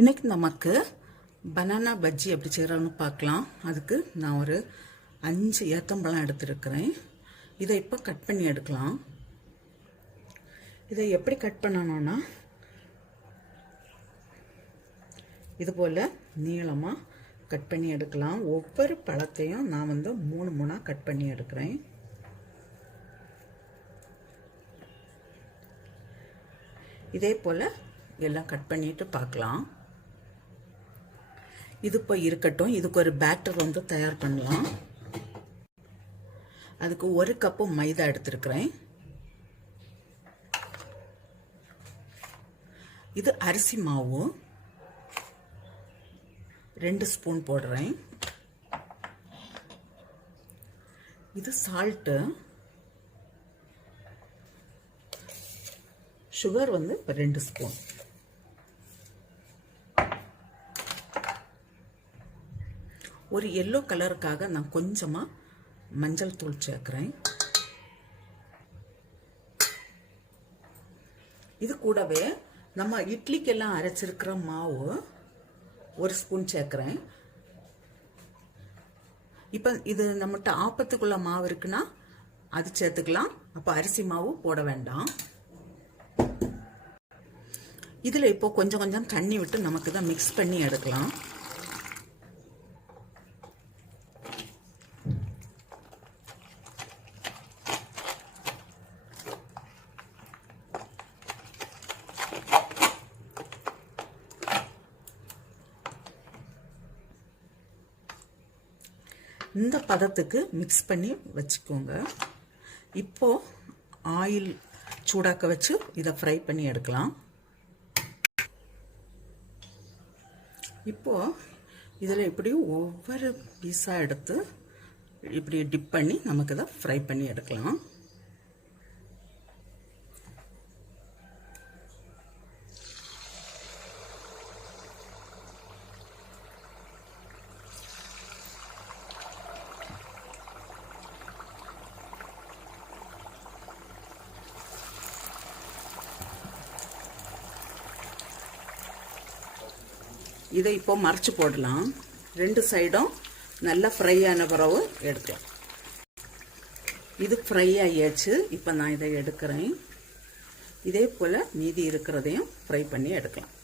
இன்னைக்கு நமக்கு பனானா பஜ்ஜி எப்படி செய்யறோம்னு பார்க்கலாம். அதுக்கு நான் ஒரு 5 ஏத்தம்பழம் எடுத்துருக்கிறேன். இதை இப்போ கட் பண்ணி எடுக்கலாம். இதை எப்படி கட் பண்ணணும்னா இது போல் நீளமாக கட் பண்ணி எடுக்கலாம். ஒவ்வொரு பழத்தையும் நான் 3 கட் பண்ணி எடுக்கிறேன். இதே போல் எல்லாம் கட் பண்ணிட்டு பார்க்கலாம். இது இப்போ இருக்கட்டும். இதுக்கு ஒரு பேட்டர் தயார் பண்ணலாம். அதுக்கு 1 கப்பு மைதா எடுத்திருக்கிறேன். இது அரிசி மாவு 2 ஸ்பூன் போடுறேன். இது சால்ட்டு, சுகர் 2 ஸ்பூன். ஒரு எல்லோ கலருக்காக நான் கொஞ்சமா மஞ்சள் தூள் சேர்க்கிறேன். இது கூடவே நம்ம இட்லிக்கெல்லாம் அரைச்சிருக்கிற மாவு 1 ஸ்பூன் சேர்க்கிறேன். இப்போ இது நம்மகிட்ட ஆப்பத்துக்குள்ள மாவு இருக்குன்னா அது சேர்த்துக்கலாம். அப்போ அரிசி மாவு போட வேண்டாம். இதில் இப்போ கொஞ்சம் கொஞ்சம் தண்ணி விட்டு நமக்கு தான் மிக்ஸ் பண்ணி எடுக்கலாம். இந்த பதத்துக்கு மிக்ஸ் பண்ணி வச்சுக்கோங்க. இப்போ ஆயில் சூடாக்க வச்சு இதை ஃப்ரை பண்ணி எடுக்கலாம். இப்போ இதில் இப்படி ஒவ்வொரு பீஸாக எடுத்து இப்படி டிப் பண்ணி நமக்கு இதை ஃப்ரை பண்ணி எடுக்கலாம். இதை இப்போ மறைச்சு போடலாம். 2 சைடும் நல்லா ஃப்ரை ஆன பிறகு எடுக்கலாம். இது ஃப்ரை ஆகியாச்சு. இப்போ நான் இதை எடுக்கிறேன். இதே போல் மீதி இருக்கிறதையும் ஃப்ரை பண்ணி எடுக்கலாம்.